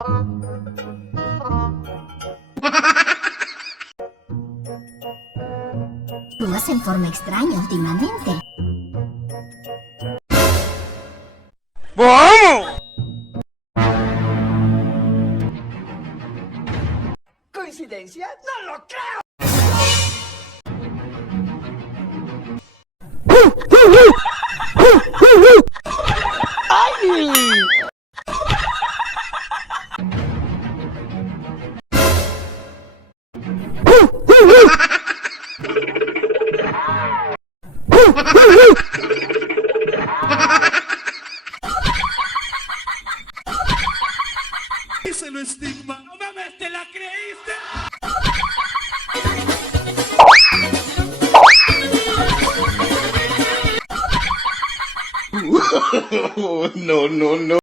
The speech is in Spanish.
Actúas en forma extraña últimamente. ¡Vamos! ¿Coincidencia? ¡No lo creo! ¡Ay! Díselo, estigma. ¡No mames, te la creíste! No, no, no.